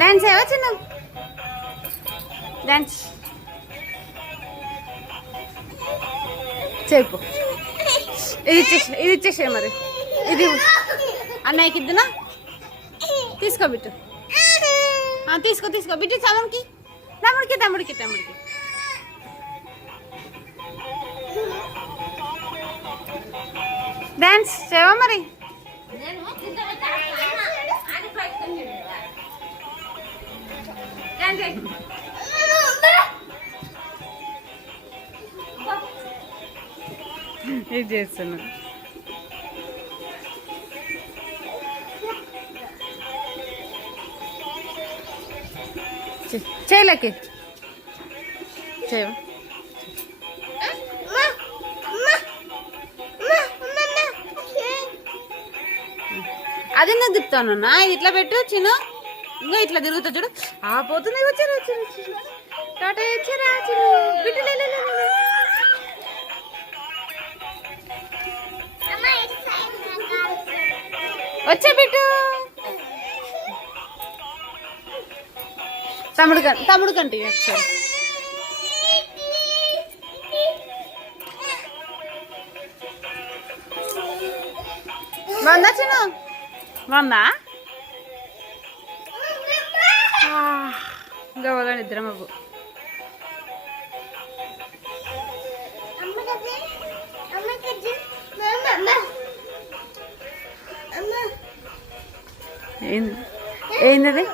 Dance ఏవో చిన్న dance చెప్పు. ఇది ఇచ్చేసే మరి. ఇది అన్నయ్యకి ఇద్దునా? తీసుకో బిట్టు. తీసుకో బిట్టు. తమ్ముడికి డాన్స్ చేయవా మరి? ఇది చేస్తున్నా. చేయలేకి చేయవా? అది నేను తిప్పుతానన్నా. ఇది ఇట్లా పెట్టు చిన్న. ఇంకా ఇట్లా తిరుగుతా చూడు. పోతుంది. వచ్చారా టాటా వచ్చారా బిడ్డ. వచ్చా బిడ్డు. తమ్ముడు కంటే ఒకసారి వందా చిన్న వందా. ఇంకా వాళ్ళ నిద్ర మబ్బు. ఏంది ఏంది